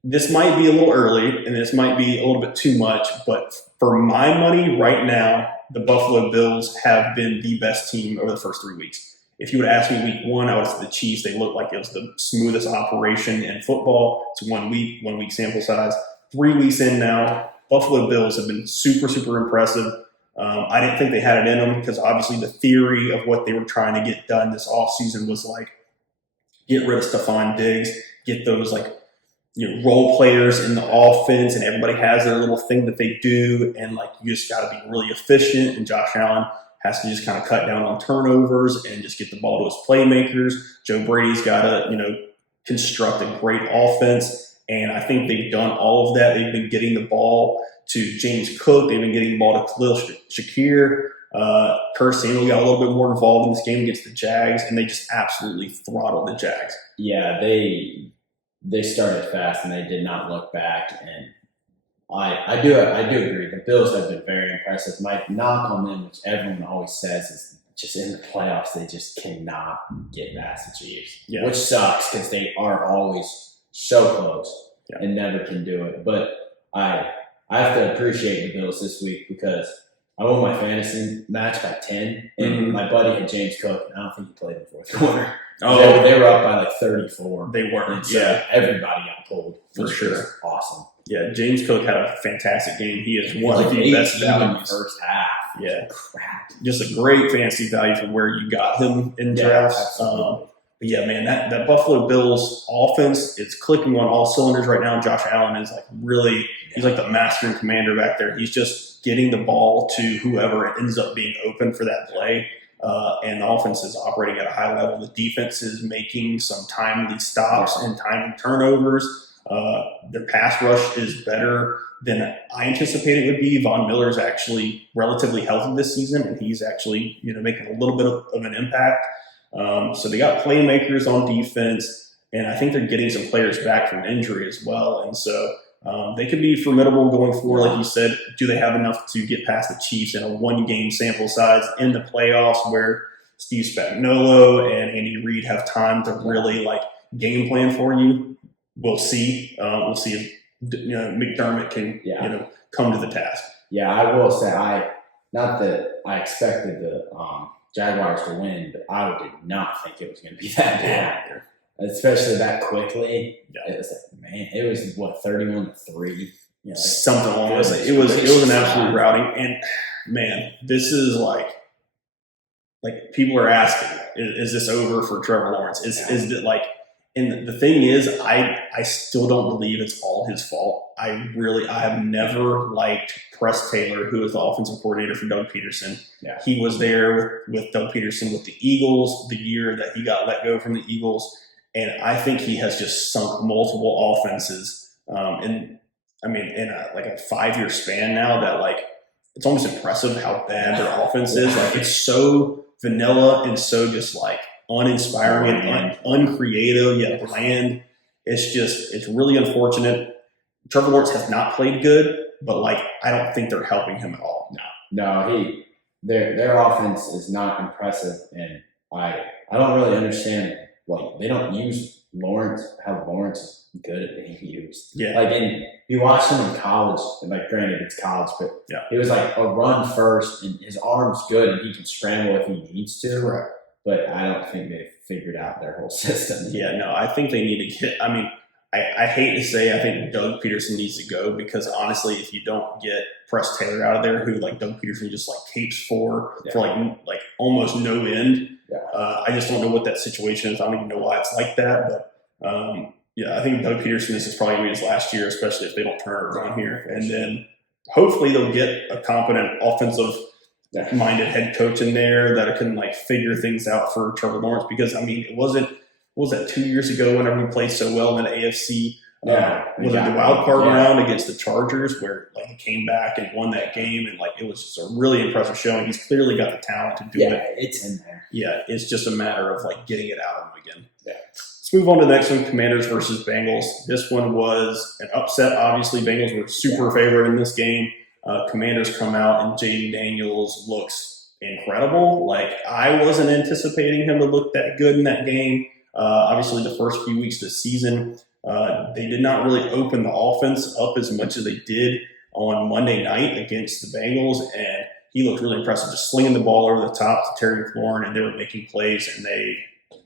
This might be a little early, and this might be a little bit too much, but for my money right now, the Buffalo Bills have been the best team over the first 3 weeks. If you would ask me week 1, I would say the Chiefs. They looked like it was the smoothest operation in football. It's 1 week sample size. 3 weeks in now, Buffalo Bills have been super, super impressive. I didn't think they had it in them because obviously the theory of what they were trying to get done this offseason was like get rid of Stephon Diggs, get those role players in the offense, and everybody has their little thing that they do, and you just got to be really efficient. And Josh Allen has to just kind of cut down on turnovers and just get the ball to his playmakers. Joe Brady's got to construct a great offense, and I think they've done all of that. They've been getting the ball to James Cook. They've been getting the ball to Khalil Shakir. Curtis Samuel got a little bit more involved in this game against the Jags, and they just absolutely throttled the Jags. Yeah, they started fast and they did not look back. And I do agree. The Bills have been very impressive. My knock on them, which everyone always says, is just in the playoffs they just cannot get past the Chiefs, which sucks because they are always so close and never can do it. But I have to appreciate the Bills this week because I won my fantasy match by 10, and my buddy had James Cook, and I don't think he played in the fourth quarter. Oh, they were up by 34. They were. And so everybody got pulled. For sure. Awesome. Yeah, James Cook had a fantastic game. He is one of the best values in the first half. Yeah. Crap. Just a great fantasy value from where you got him in drafts. But yeah, man, that Buffalo Bills offense, it's clicking on all cylinders right now. Josh Allen is really, he's like the master and commander back there. He's just getting the ball to whoever ends up being open for that play. And the offense is operating at a high level. The defense is making some timely stops and timely turnovers. Their pass rush is better than I anticipated it would be. Von Miller is actually relatively healthy this season, and he's actually making a little bit of an impact. So they got playmakers on defense, and I think they're getting some players back from injury as well. And so they could be formidable going forward. Like you said, do they have enough to get past the Chiefs in a 1-game sample size in the playoffs where Steve Spagnuolo and Andy Reid have time to really game plan for you? We'll see. We'll see if McDermott can come to the task. Yeah, I will say not that I expected the Jaguars to win, but I did not think it was going to be that bad. Especially that quickly. Yeah. It was it was 31-3. Something along those lines. It was an absolute routing. And man, this is like people are asking, is this over for Trevor Lawrence? Is it and the thing is, I still don't believe it's all his fault. I have never liked Press Taylor, who is the offensive coordinator for Doug Peterson. Yeah. He was there with Doug Peterson with the Eagles the year that he got let go from the Eagles. And I think he has just sunk multiple offenses in a 5-year span now that it's almost impressive how bad their offense is. It's so vanilla and so just uninspiring and uncreative, yet bland. It's really unfortunate. Trevor Lawrence has not played good, but I don't think they're helping him at all. No, their offense is not impressive, and I don't really understand. They don't use Lawrence, how Lawrence is good at being used. Yeah. And you watch him in college, granted it's college, but he was a run first, and his arm's good, and he can scramble if he needs to. Right. But I don't think they've figured out their whole system. Yeah, no, I think they need to get – I hate to say I think Doug Peterson needs to go because, honestly, if you don't get Press Taylor out of there, who Doug Peterson just capes for almost no end, I just don't know what that situation is. I don't even know why it's like that. But, I think Doug Peterson, this is probably going to be his last year, especially if they don't turn it around here. And then hopefully they'll get a competent offensive – minded head coach in there that can figure things out for Trevor Lawrence because it wasn't what was that 2 years ago whenever we played so well in the AFC Was it the wild card round against the Chargers where like he came back and won that game, and like it was just a really impressive showing. He's clearly got the talent to do it. It's in there. Yeah, it's just a matter of like getting it out of him again. Yeah. Let's move on to the next one: Commanders versus Bengals. This one was an upset. Obviously, Bengals were super favorite in this game. Commanders come out and Jaden Daniels looks incredible. Like I wasn't anticipating him to look that good in that game. Obviously, the first few weeks of the season. They did not really open the offense up as much as they did on Monday night against the Bengals, and he looked really impressive, just slinging the ball over the top to Terry McLaurin, and they were making plays, and they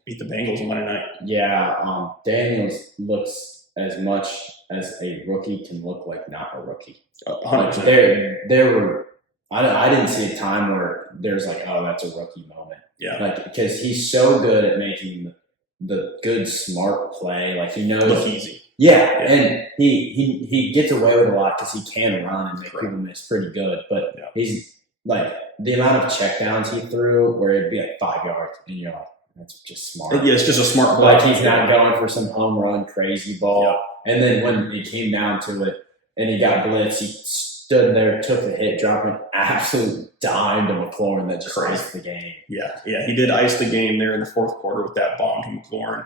beat the Bengals on Monday night. Yeah, Daniels looks as much as a rookie can look like not a rookie. 100%. There were I didn't see a time where there's like, oh, that's a rookie moment. Yeah, like because he's so good at making the good, smart play. Like he knows. look easy. Yeah, and he gets away with a lot because he can run and make people miss pretty good. But he's like the amount of checkdowns he threw where it'd be like 5 yards, and you're like, that's just smart. Yeah, it's just a smart play. Like he's not going for some home run crazy ball. And then when it came down to it, and he got blitzed, he stood there, took the hit, dropped an absolute dime to McLaurin that just iced the game. Yeah, he did ice the game there in the fourth quarter with that bomb to McLaurin.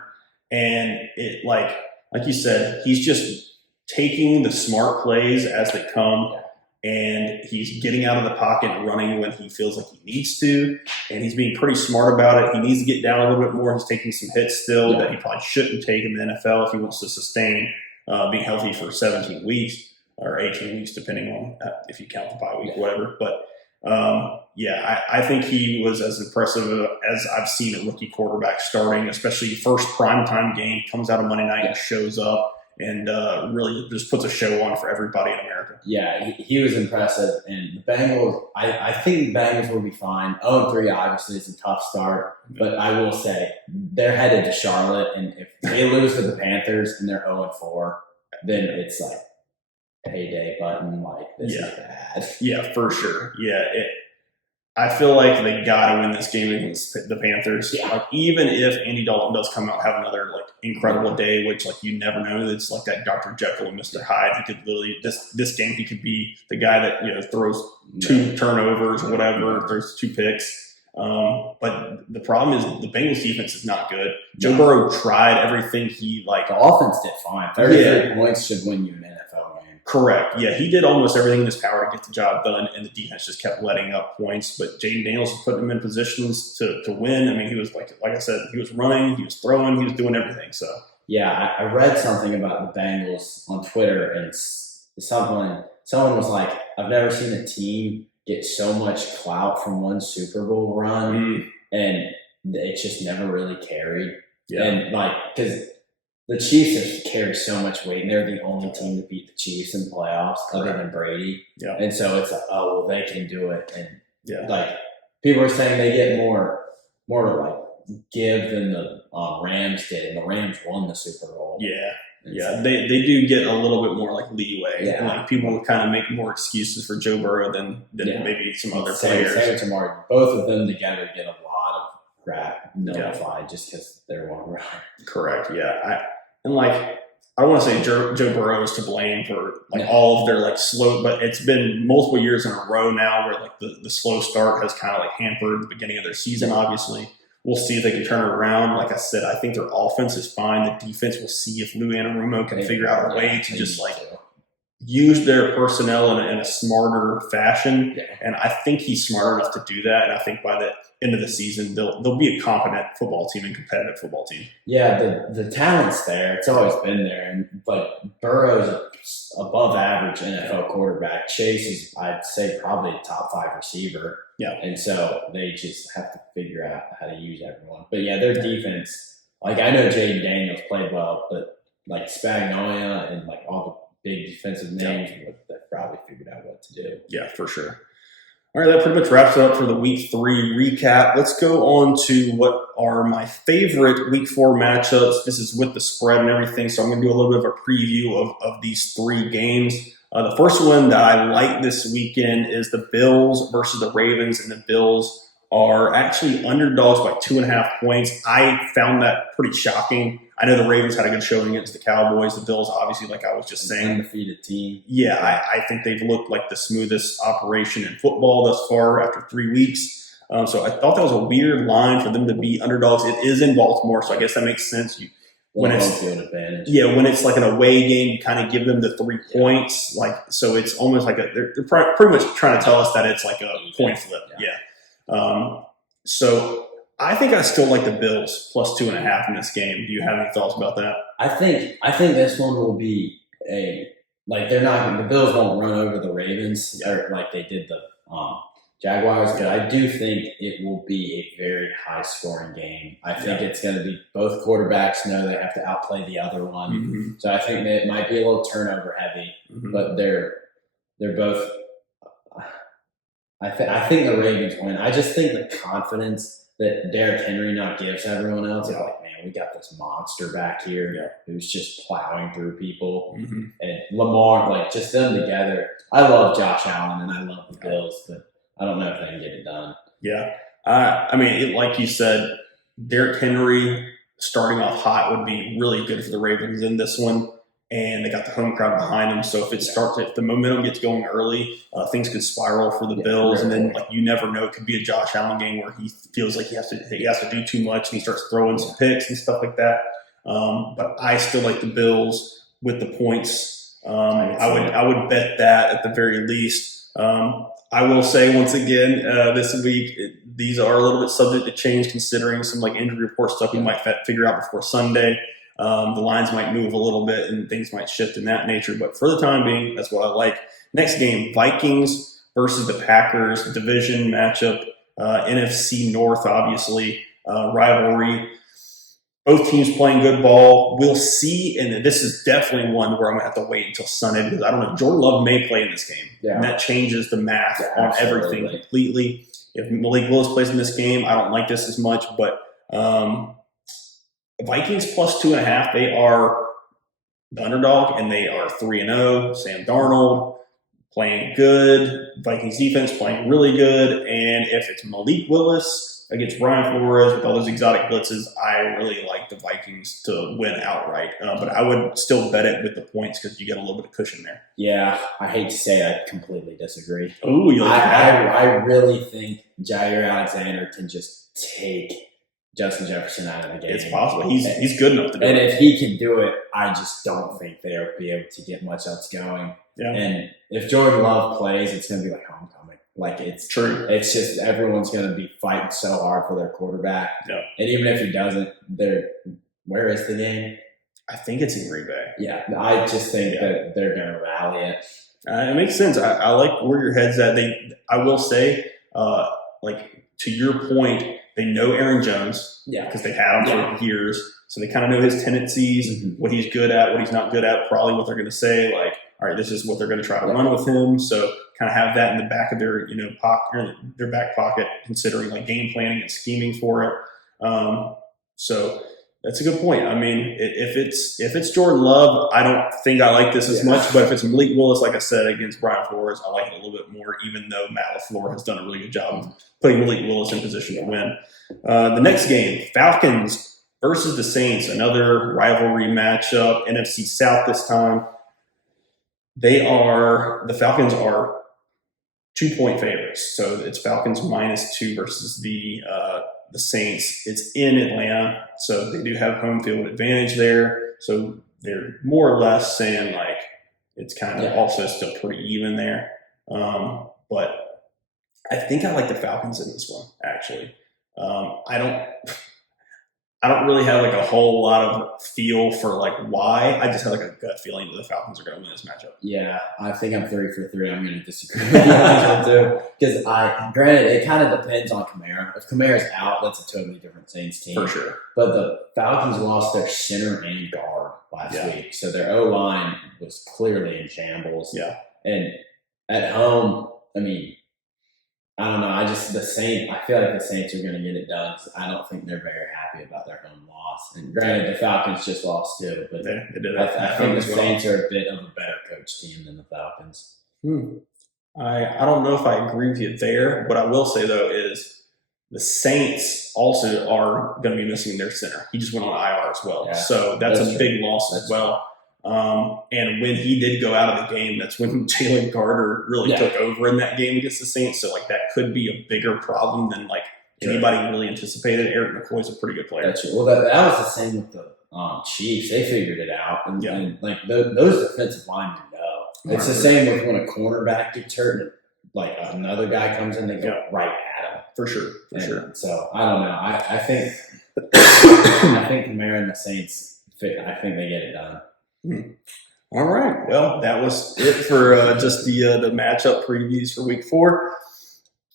And it, like you said, he's just taking the smart plays as they come, and he's getting out of the pocket and running when he feels like he needs to, and he's being pretty smart about it. He needs to get down a little bit more. He's taking some hits still that he probably shouldn't take in the NFL if he wants to sustain being healthy for 17 weeks. Or 18 weeks, depending on if you count the bye week, whatever. But, I think he was as impressive as I've seen a rookie quarterback starting, especially first primetime game, comes out on Monday night and shows up and really just puts a show on for everybody in America. Yeah, he was impressive. And the Bengals, I think the Bengals will be fine. 0-3 obviously is a tough start. But I will say, they're headed to Charlotte. And if they lose to the Panthers and they're 0-4, then it's like, payday button, like this is bad. Yeah, for sure. Yeah, I feel like they got to win this game against the Panthers. Yeah. Like even if Andy Dalton does come out and have another like incredible day, which like you never know, it's like that Dr. Jekyll and Mr. Hyde. He could literally this game he could be the guy that throws 2 turnovers, whatever, throws 2 picks. But the problem is the Bengals defense is not good. Joe Burrow tried everything he like. The offense did fine. 33 points should win you an NFL game. Correct. Yeah, he did almost everything in his power to get the job done, and the defense just kept letting up points. But Jaden Daniels was putting him in positions to win. I mean, he was like I said, he was running, he was throwing, he was doing everything. So yeah, I read something about the Bengals on Twitter, and someone was like, I've never seen a team get so much clout from one Super Bowl run, and it's just never really carried. Yeah. And like, because the Chiefs have carried so much weight, and they're the only team to beat the Chiefs in playoffs other than Brady. Yeah. And so it's like, oh, well, they can do it. And like people are saying they get more like give than the Rams did, and the Rams won the Super Bowl. Yeah. Yeah, they do get a little bit more like leeway. Yeah. And like people kind of make more excuses for Joe Burrow than maybe some other players. Same to Martin. Both of them together get a lot of crap nullified just because they're one run. Correct. Yeah. I don't want to say Joe Burrow is to blame for like all of their like slow, but it's been multiple years in a row now where like the slow start has kind of like hampered the beginning of their season. Obviously, we'll see if they can turn it around. Like I said, I think their offense is fine. The defense, we'll see if Lou Anarumo can figure out a way to just like use their personnel in a smarter fashion. Yeah. And I think he's smart enough to do that. And I think by the end of the season, they'll be a competent football team and competitive football team. Yeah, the talent's there. It's always been there. But Burrow's above average NFL quarterback. Chase is, I'd say, probably a top 5 receiver. Yeah. And so they just have to figure out how to use everyone. But yeah, their defense, like I know Jaden Daniels played well, but like Spagnolia and like all the big defensive names, they probably figured out what to do. Yeah, for sure. All right, that pretty much wraps it up for the Week 3 recap. Let's go on to what are my favorite Week 4 matchups. This is with the spread and everything, so I'm going to do a little bit of a preview of these 3 games. The first one that I like this weekend is the Bills versus the Ravens, and the Bills are actually underdogs by 2.5 points. I found that pretty shocking. I know the Ravens had a good showing against the Cowboys. The Bills, obviously, like I was just saying, undefeated team. Yeah, I think they've looked like the smoothest operation in football thus far after 3 weeks. So I thought that was a weird line for them to be underdogs. It is in Baltimore, so I guess that makes sense. When it's field advantage. Yeah, when it's like an away game, you kind of give them the 3 points. Like, so it's almost like they're pretty much trying to tell us that it's like a point flip. Yeah. So I think I still like the Bills plus 2.5 in this game. Do you have any thoughts about that? I think this one will be the Bills won't run over the Ravens or like they did the Jaguars, but I do think it will be a very high scoring game. I think it's going to be both quarterbacks know they have to outplay the other one. Mm-hmm. So I think that it might be a little turnover heavy, but they're both. I think the Ravens win. I just think the confidence that Derrick Henry not gives everyone else. It's like, man, we got this monster back here who's just plowing through people. Mm-hmm. And Lamar, like just them together. I love Josh Allen and I love the Bills, but I don't know if they can get it done. Yeah. I mean, like you said, Derrick Henry starting off hot would be really good for the Ravens in this one. And they got the home crowd behind them. So if the momentum gets going early, things could spiral for the Bills. And then, like, you never know, it could be a Josh Allen game where he feels like he has to do too much and he starts throwing some picks and stuff like that. But I still like the Bills with the points. I would bet that at the very least. I will say once again this week these are a little bit subject to change considering some like injury report stuff we might figure out before Sunday. The lines might move a little bit and things might shift in that nature. But for the time being, that's what I like. Next game, Vikings versus the Packers, division matchup, NFC North, obviously, rivalry. Both teams playing good ball. We'll see, and this is definitely one where I'm going to have to wait until Sunday because I don't know. Jordan Love may play in this game, and that changes the math on everything completely. If Malik Willis plays in this game, I don't like this as much, but Vikings plus 2.5, they are the underdog, and they are 3-0. Sam Darnold playing good. Vikings defense playing really good. And if it's Malik Willis against Brian Flores with all those exotic blitzes, I really like the Vikings to win outright. But I would still bet it with the points because you get a little bit of cushion there. Yeah, I hate to say I completely disagree. Ooh, you like that? I really think Jair Alexander can just take Justin Jefferson out of the game. It's possible. He's good enough to do it. And if he can do it, I just don't think they'll be able to get much else going. Yeah. And if Jordan Love plays, it's going to be like homecoming. Like it's true. It's just everyone's going to be fighting so hard for their quarterback. Yeah. And even if he doesn't, where is the game? I think it's in Green Bay. Yeah. I just think that they're going to rally it. It makes sense. I like where your head's at. I will say, like to your point, they know Aaron Jones because they had him for years. So they kind of know his tendencies, what he's good at, what he's not good at, probably what they're going to say. Like, all right, this is what they're going to try to run with him. So kind of have that in the back of their, pocket, their back pocket, considering like game planning and scheming for it. So that's a good point. I mean, if it's Jordan Love, I don't think I like this as much. But if it's Malik Willis, like I said, against Brian Flores, I like it a little bit more, even though Matt LaFleur has done a really good job of putting Malik Willis in position to win. The next game, Falcons versus the Saints, another rivalry matchup, NFC South this time. The Falcons are 2-point favorites. So it's Falcons -2 versus the Saints. It's in Atlanta, so they do have home field advantage there. So they're more or less saying like it's kind of also still pretty even there. But I think I like the Falcons in this one, actually. I don't really have like a whole lot of feel for like why. I just have like a gut feeling that the Falcons are going to win this matchup. Yeah, I think I'm 3 for 3. I'm going to disagree with you too. Because granted, it kind of depends on Kamara. If Kamara's out, that's a totally different Saints team. For sure. But the Falcons lost their center and guard last week. So their O-line was clearly in shambles. Yeah. And at home, I mean, I don't know. I feel like the Saints are going to get it done. I don't think they're very happy about their home loss. And granted, the Falcons just lost too, but they did. I think the Saints are a bit of a better coach team than the Falcons. I don't know if I agree with you there. What I will say though is The Saints also are going to be missing their center. He just went on IR as well. Yeah, So that's a true. big loss as well. And when he did go out of the game, that's when Jalen Carter really took over in that game against the Saints. So, like, that could be a bigger problem than, like, anybody really anticipated. Eric McCoy's a pretty good player. That's true. Well, that was the same with the Chiefs. They figured it out. And like, those defensive linemen know. It's the same with when a cornerback gets hurt and, like, another guy comes in, they go right at him. For sure. So, I don't know. I think I think Kamara and the Saints, I think they get it done. All right. Well, that was it for just the matchup previews for Week 4.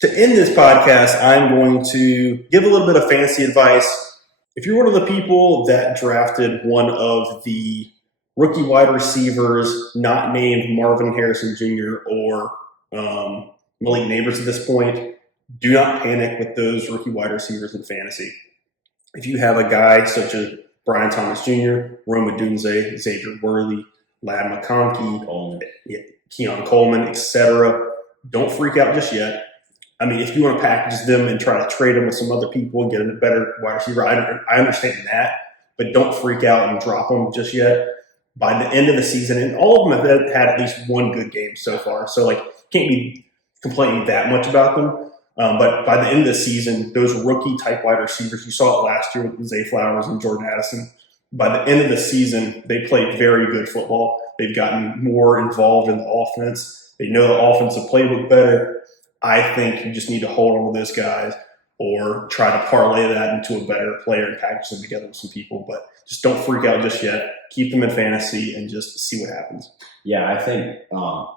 To end this podcast, I'm going to give a little bit of fantasy advice. If you're one of the people that drafted one of the rookie wide receivers not named Marvin Harrison Jr. or Malik Neighbors at this point, do not panic with those rookie wide receivers in fantasy. If you have a guy such as Brian Thomas Jr., Rome Odunze, Xavier Worthy, Lad McConkey, Keon Coleman, etc., don't freak out just yet. I mean, if you want to package them and try to trade them with some other people and get a better wide receiver, I understand that, but don't freak out and drop them just yet. By the end of the season, and all of them have had at least one good game so far, so like can't be complaining that much about them. But by the end of the season, those rookie-type wide receivers, you saw it last year with Zay Flowers and Jordan Addison. By the end of the season, they played very good football. They've gotten more involved in the offense. They know the offensive playbook better. I think you just need to hold on to those guys or try to parlay that into a better player and package them together with some people. But just don't freak out just yet. Keep them in fantasy and just see what happens. Yeah, I think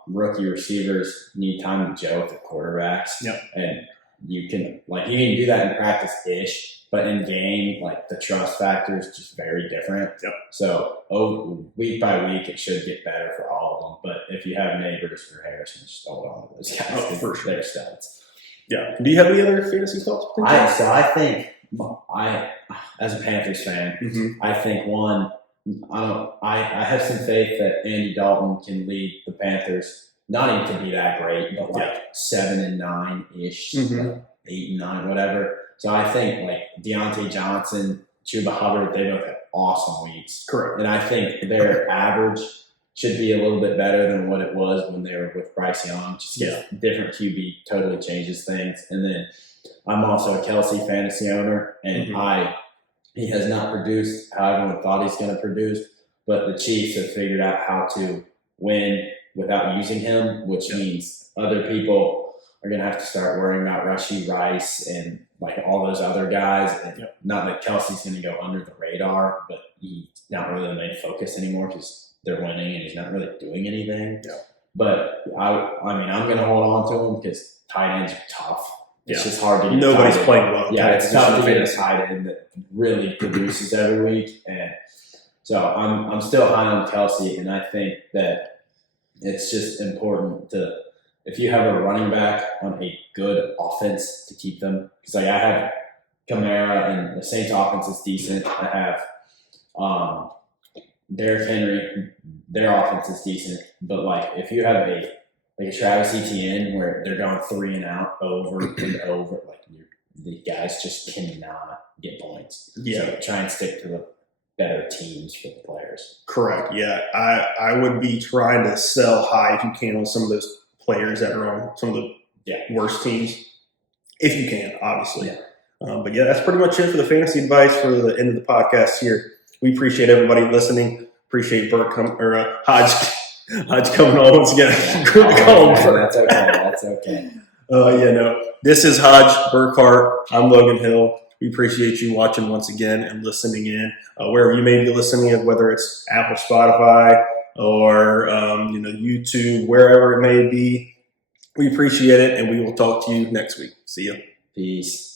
rookie receivers need time to gel with the quarterbacks. Yep. And you can do that in practice-ish, but in game, like, the trust factor is just very different. Yep. So week by week, it should get better for all of them. But if you have Neighbors or Harrison, just hold on to those guys. Oh, for sure. They're studs. Yeah. Do you have any other fantasy thoughts? I think as a Panthers fan, I think I have some faith that Andy Dalton can lead the Panthers. Not even to be that great, but like 7-9-ish, like 8-9, whatever. So I think like Deontay Johnson, Chuba Hubbard, they both have awesome weeks. Correct. And I think their average should be a little bit better than what it was when they were with Bryce Young. Just different QB totally changes things. And then I'm also a Kelsey fantasy owner, and he has not produced how everyone thought he's going to produce, but the Chiefs have figured out how to win without using him, which means other people are going to have to start worrying about Rashee Rice and like all those other guys. And not that Kelsey's going to go under the radar, but he's not really the main focus anymore because they're winning and he's not really doing anything. Yeah. But I mean, I'm going to hold on to him because tight ends are tough. It's just hard to get Nobody's playing well. Yeah, it's tough to get a tight end that really produces every week. And so I'm still high on Kelsey, and I think that it's just important if you have a running back on a good offense to keep them. Because like I have Kamara, and the Saints offense is decent. I have Derrick Henry, their offense is decent. But like if you have a Travis Etienne where they're going 3 and out over and over, like the guys just cannot get points. Yeah. So try and stick to the better teams for the players. Correct. Yeah. I would be trying to sell high if you can on some of those players that are on some of the worst teams. If you can, obviously. Yeah. But yeah, that's pretty much it for the fantasy advice for the end of the podcast here. We appreciate everybody listening. Appreciate Hodge coming on once again. That's okay. This is Hodge Burkhart. I'm Logan Hill. We appreciate you watching once again and listening in wherever you may be listening, whether it's Apple, Spotify, or YouTube, wherever it may be. We appreciate it, and we will talk to you next week. See you. Peace.